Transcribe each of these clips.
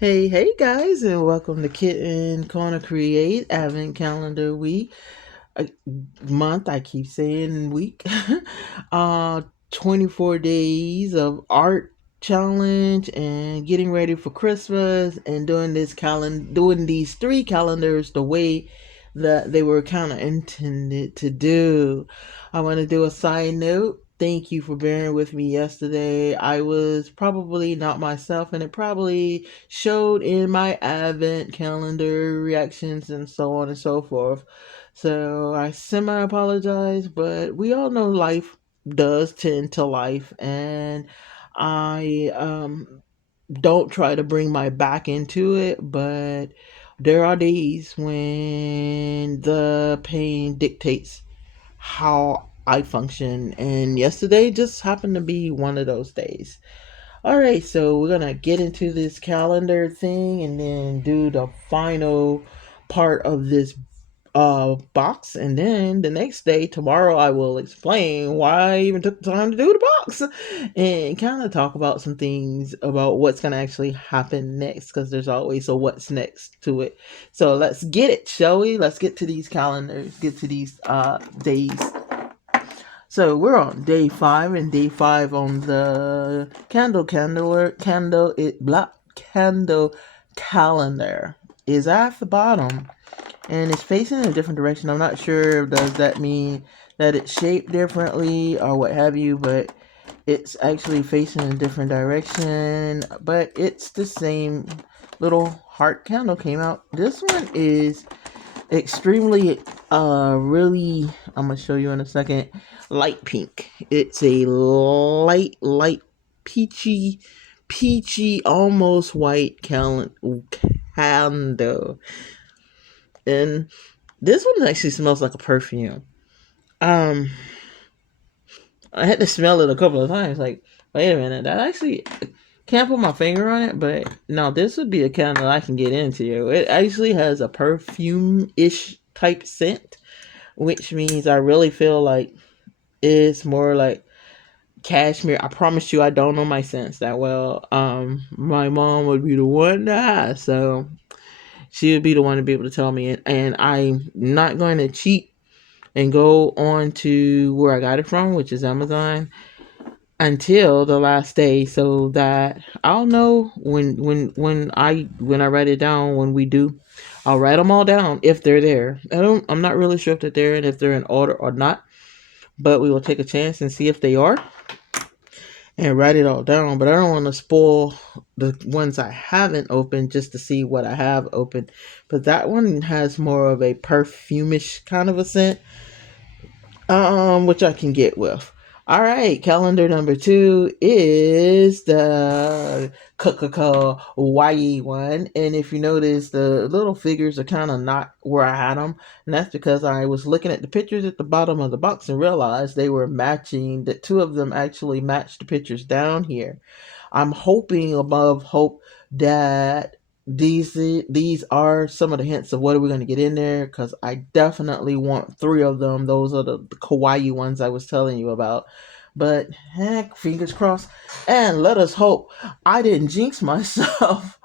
Hey guys, and welcome to Kitten Corner Create Advent Calendar Week. Uh, Month, I keep saying week. uh 24 days of art challenge and getting ready for Christmas and doing these three calendars the way that they were kind of intended to do. I want to do a side note. Thank you for bearing with me yesterday. I was probably not myself, and it probably showed in my advent calendar reactions and so on and so forth. So I semi apologize, but we all know life does tend to life, and I don't try to bring my back into it, but there are days when the pain dictates how I function, and yesterday just happened to be one of those days. All right, so we're gonna get into this calendar thing and then do the final part of this box, and then the next day, tomorrow, I will explain why I even took the time to do the box and kind of talk about some things about what's gonna actually happen next, because there's always a what's next to it. So let's get it, shall we? Let's get to these calendars, get to these days. So we're on day 5, and day 5 on the candle calendar is at the bottom, and it's facing in a different direction. I'm not sure, does that mean that it's shaped differently or what have you, but it's actually facing in a different direction, but it's the same. Little heart candle came out. This one is extremely really, I'm gonna show you in a second, light pink. It's a light peachy almost white candle, and this one actually smells like a perfume. um I had to smell it a couple of times, like, wait a minute, that actually, can't put my finger on it, but no, this would be a candle I can get into. It actually has a perfume-ish type scent, which means I really feel like it's more like cashmere. I promise you, I don't know my scents that well. My mom would be the one to ask, so she would be the one to be able to tell me. And I'm not going to cheat and go on to where I got it from, which is Amazon, until the last day, so that I'll know when I write it down. When we do, I'll write them all down if they're there. I'm not really sure if they're there and if they're in order or not, but we will take a chance and see if they are and write it all down. But I don't want to spoil the ones I haven't opened just to see what I have opened. But that one has more of a perfumish kind of a scent, which I can get with. All right, calendar number 2 is the kawaii one, and if you notice, the little figures are kind of not where I had them, and that's because I was looking at the pictures at the bottom of the box and realized they were matching. That two of them actually matched the pictures down here. I'm hoping above hope that these are some of the hints of what are we going to get in there, because I definitely want 3 of them. Those are the kawaii ones I was telling you about. But heck, fingers crossed, and let us hope I didn't jinx myself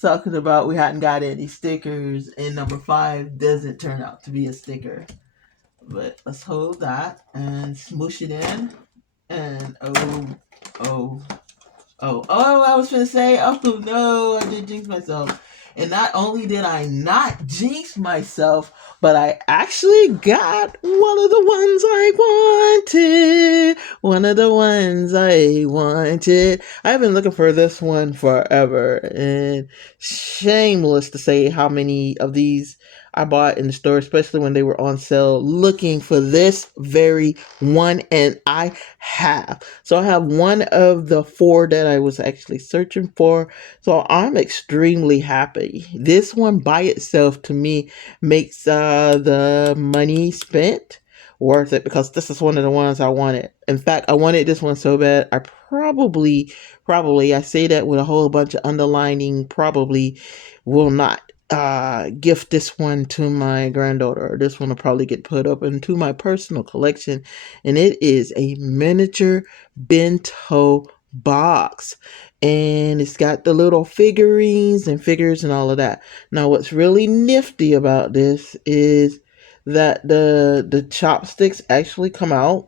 talking about we hadn't got any stickers and number 5 doesn't turn out to be a sticker. But let's hold that and smoosh it in. And oh, I was gonna say, oh no, I did jinx myself. And not only did I not jinx myself, but I actually got one of the ones I wanted. One of the ones I wanted. I've been looking for this one forever, and shameless to say how many of these I bought in the store, especially when they were on sale, looking for this very one, and I have. So I have one of the 4 that I was actually searching for. So I'm extremely happy. This one by itself to me makes the money spent worth it, because this is one of the ones I wanted. In fact, I wanted this one so bad. I probably, I say that with a whole bunch of underlining, probably will not gift this one to my granddaughter. This one will probably get put up into my personal collection, and it is a miniature bento box. and it's got the little figurines and figures and all of that. Now, what's really nifty about this is that the chopsticks actually come out.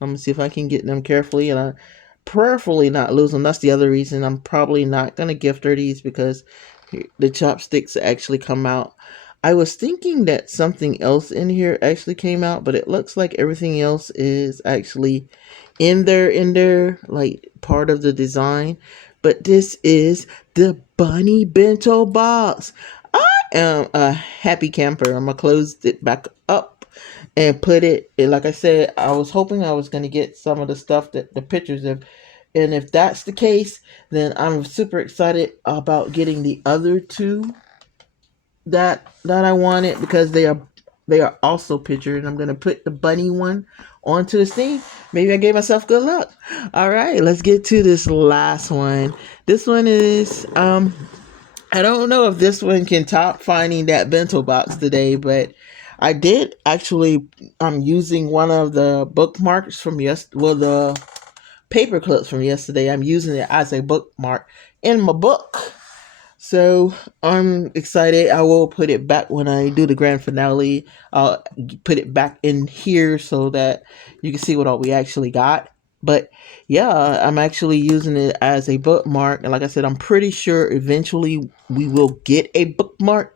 I'm gonna see if I can get them carefully, and I prayerfully not lose them. That's the other reason I'm probably not gonna gift her these, because the chopsticks actually come out. I was thinking that something else in here actually came out, but it looks like everything else is actually in there, like part of the design. But this is the bunny bento box. I am a happy camper. I'm gonna close it back up and put it, like I said, I was hoping I was gonna get some of the stuff that the pictures of, and if that's the case, then I'm super excited about getting the other two that I wanted, because they are also pictured. I'm gonna put the bunny one onto the thing. Maybe I gave myself good luck. All right, let's get to this last one. This one is I don't know if this one can top finding that bento box today, but I did actually. I'm using one of the bookmarks from the paper clips from yesterday. I'm using it as a bookmark in my book. So I'm excited. I will put it back when I do the grand finale. I'll put it back in here so that you can see what all we actually got. But yeah, I'm actually using it as a bookmark. And like I said, I'm pretty sure eventually we will get a bookmark,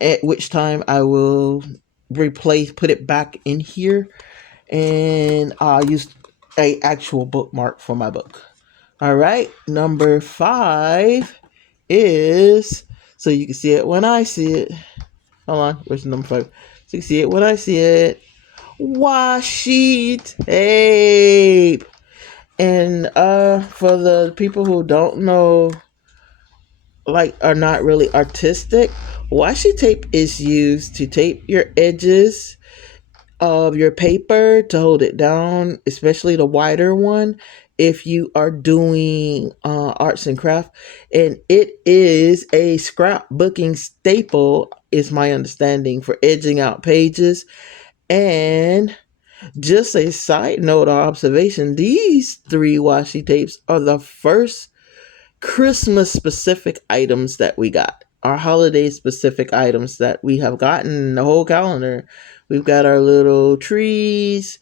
at which time I will put it back in here, and I'll use a actual bookmark for my book. All right, number 5 is, so you can see it when I see it. Hold on, where's number 5? So you can see it when I see it. Washi tape. And for the people who don't know, like, are not really artistic, washi tape is used to tape your edges of your paper to hold it down, especially the wider one, if you are doing arts and craft. And it is a scrapbooking staple, is my understanding, for edging out pages. And just a side note or observation, these 3 washi tapes are the first Christmas specific items that we got. Our holiday specific items that we have gotten in the whole calendar. We've got our little trees.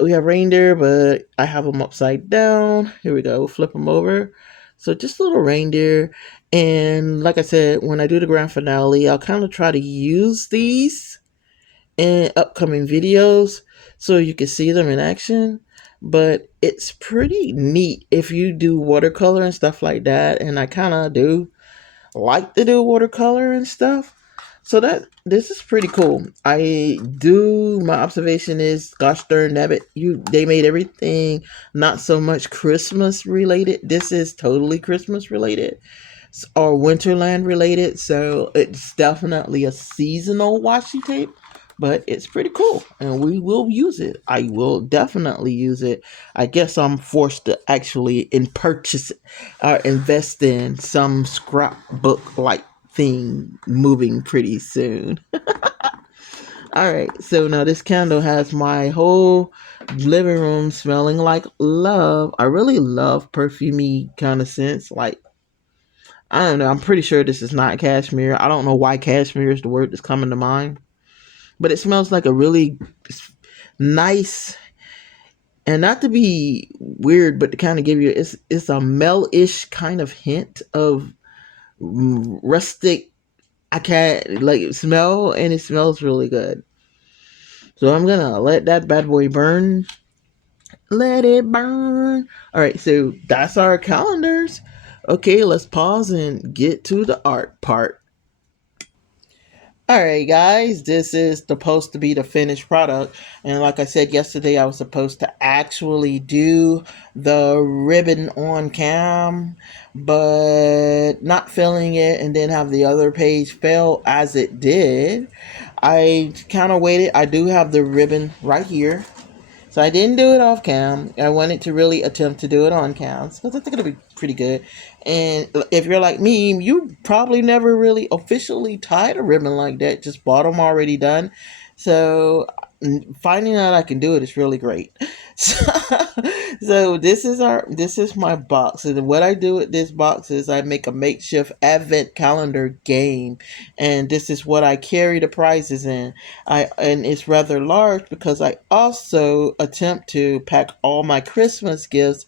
We have reindeer, but I have them upside down. Here we go. Flip them over. So just little reindeer. And like I said, when I do the grand finale, I'll kind of try to use these in upcoming videos so you can see them in action. But it's pretty neat if you do watercolor and stuff like that, and I kind of do like to do watercolor and stuff. So that this is pretty cool. My observation is, gosh darn nabbit, they made everything not so much Christmas related. This is totally Christmas related or Winterland related, so it's definitely a seasonal washi tape, but it's pretty cool, and we will use it. I will definitely use it. I guess I'm forced to actually purchase or invest in some scrapbook like thing moving pretty soon. All right, so now this candle has my whole living room smelling like love. I really love perfumey kind of scents, like, I don't know. I'm pretty sure this is not cashmere. I don't know why cashmere is the word that's coming to mind, but it smells like a really nice, and not to be weird, but to kind of give you, it's a mel-ish kind of hint of rustic. I can't like smell, and it smells really good. So I'm gonna let that bad boy burn. Let it burn. All right, so that's our calendars. Okay, let's pause and get to the art part. All right, guys, this is supposed to be the finished product. And like I said yesterday, I was supposed to actually do the ribbon on cam, but not filling it and then have the other page fail as it did. I kind of waited. I do have the ribbon right here. So I didn't do it off cam. I wanted to really attempt to do it on cam because I think it'll be pretty good. And if you're like me, you probably never really officially tied a ribbon like that. Just bought them already done. So finding out I can do it is really great. So this is my box, and what I do with this box is I make a makeshift advent calendar game, and this is what I carry the prizes in. And it's rather large because I also attempt to pack all my Christmas gifts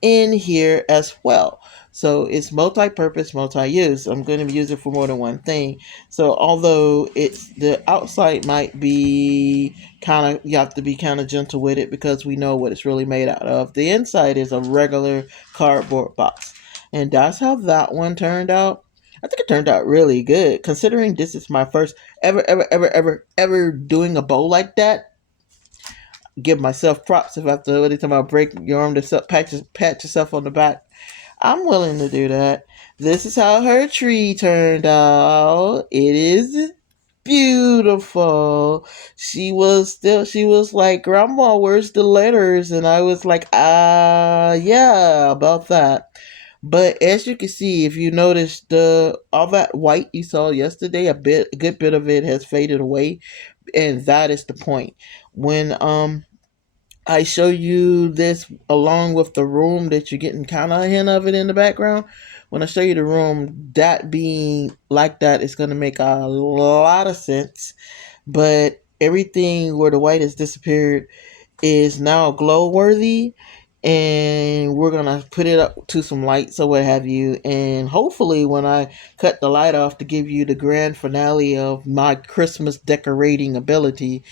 in here as well. So it's multi-purpose, multi-use. I'm going to use it for more than one thing. So although it's the outside might be kind of, you have to be kind of gentle with it because we know what it's really made out of. The inside is a regular cardboard box. And that's how that one turned out. I think it turned out really good considering this is my first ever doing a bow like that. Give myself props if after every time I break your arm to pat yourself on the back. I'm willing to do that. This is how her tree turned out. It is beautiful. She was like, Grandma, where's the letters? And I was like, yeah, about that. But as you can see, if you notice the all that white you saw yesterday, a good bit of it has faded away, and that is the point. When I show you this along with the room that you're getting kind of a hint of it in the background. When I show you the room, that being like that is going to make a lot of sense. But everything where the white has disappeared is now glow worthy, and we're gonna put it up to some lights or what have you, and hopefully when I cut the light off to give you the grand finale of my Christmas decorating ability,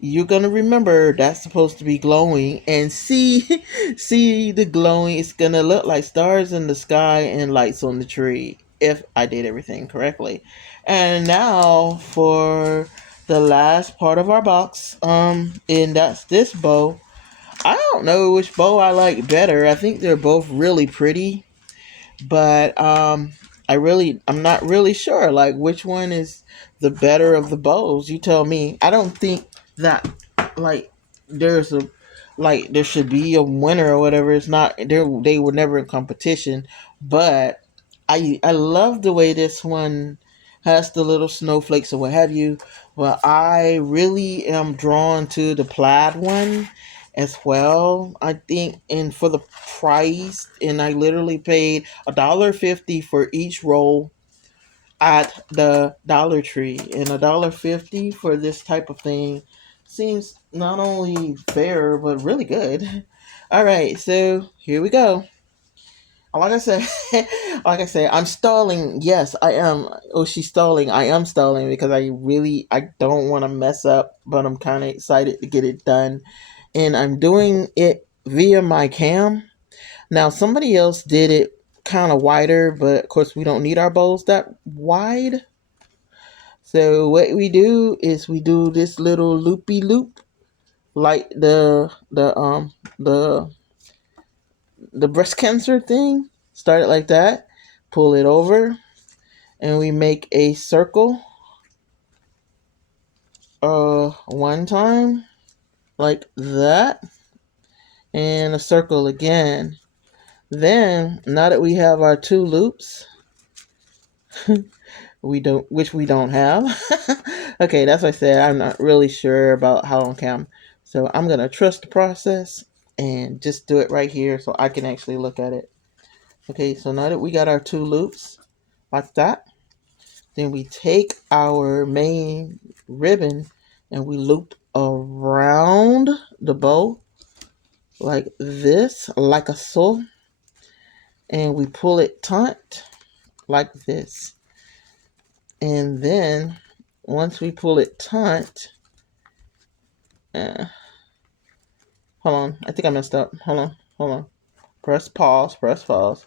you're gonna remember that's supposed to be glowing and see see the glowing. It's gonna look like stars in the sky and lights on the tree if I did everything correctly. And now for the last part of our box, and that's this bow. I don't know which bow I like better. I think they're both really pretty, but I'm not really sure like which one is the better of the bows. You tell me. I don't think that like there's a like there should be a winner or whatever. It's not they were never in competition, but I love the way this one has the little snowflakes or what have you. But I really am drawn to the plaid one as well. I think, and for the price, and I literally paid $1.50 for each roll at the Dollar Tree, and $1.50 for this type of thing seems not only fair but really good. All right, so here we go. Like I said, like I said, I'm stalling. Yes, I am. Oh, she's stalling. I am stalling because I don't want to mess up, but I'm kind of excited to get it done, and I'm doing it via my cam. Now, somebody else did it kind of wider, but of course, we don't need our bowls that wide. So what we do is we do this little loopy loop, like the breast cancer thing. Start it like that, pull it over, and we make a circle. One time like that, and a circle again. Then, now that we have our two loops, which we don't have. Okay, that's what I said. I'm not really sure about how on cam, so I'm gonna trust the process and just do it right here so I can actually look at it. Okay, so now that we got our two loops like that, then we take our main ribbon and we loop around the bow like this, like a so, and we pull it taut like this. And then once we pull it taut, uh, hold on, I think I messed up. Hold on. Press pause, press pause.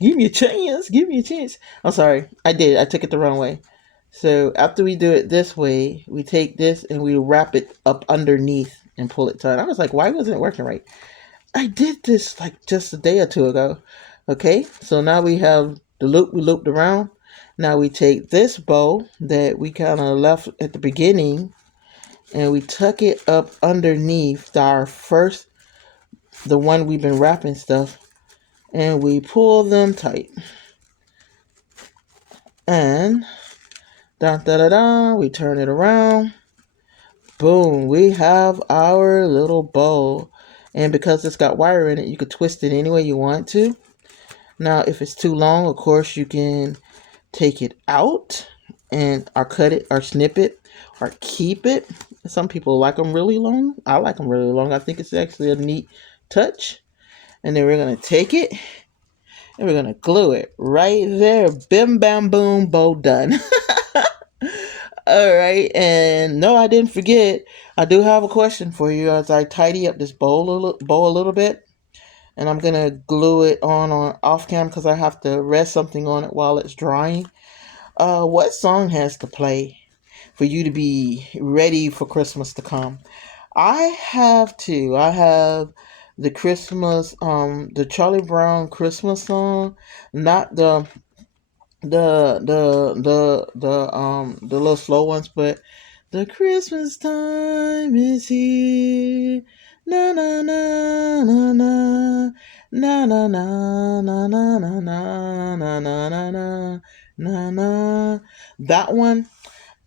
Give me a chance, give me a chance. I'm sorry, I did. I took it the wrong way. So after we do it this way, we take this and we wrap it up underneath and pull it tight. I was like, why wasn't it working right? I did this like just a day or two ago. Okay, so now we have the loop we looped around. Now we take this bow that we kind of left at the beginning and we tuck it up underneath our first, the one we've been wrapping stuff, and we pull them tight. And da da da da, we turn it around Boom, we have our little bow. And because it's got wire in it, you could twist it any way you want to. Now, if it's too long, of course, you can take it out and or cut it or snip it or keep it. Some people like them really long. I like them really long. I think it's actually a neat touch. And then we're going to take it and we're going to glue it right there. Bim, bam, boom, bow done. All right. And no, I didn't forget. I do have a question for you as I tidy up this bow a little bit. And I'm going to glue it on off cam because I have to rest something on it while it's drying. What song has to play for you to be ready for Christmas to come? I have two. I have the Christmas, the Charlie Brown Christmas song, not the little slow ones, but the Christmas time is here. Na na na na na na na na na na na na na na na na na. That one.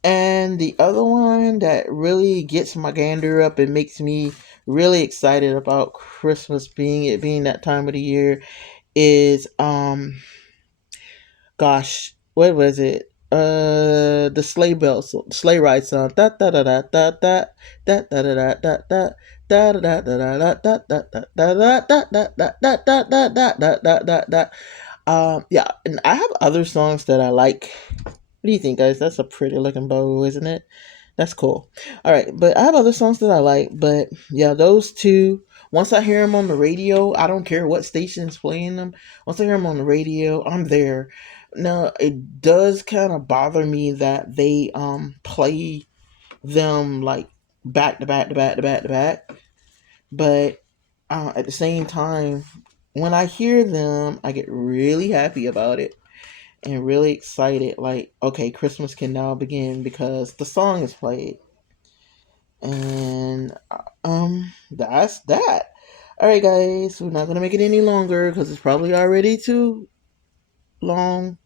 And the other one that really gets my gander up and makes me really excited about Christmas being that time of the year is gosh, what was it? The sleigh ride song. Da da da da da da da da da da da. Da da da da da da da da da da da da da da da da da da da da. Yeah, and I have other songs that I like. What do you think, guys? That's a pretty looking bow, isn't it? That's cool. All right, but I have other songs that I like, but yeah, those two. Once I hear them on the radio, I don't care what station's playing them. Once I hear them on the radio, I'm there. Now it does kind of bother me that they play them like back to back to back to back to back, but at the same time, when I hear them, I get really happy about it and really excited. Like, okay, Christmas can now begin because the song is played. And that's that. All right, guys, we're not gonna make it any longer because it's probably already too long.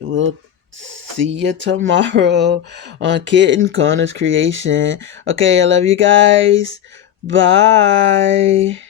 We'll see you tomorrow on Kitten Corner's Creation. Okay, I love you guys. Bye.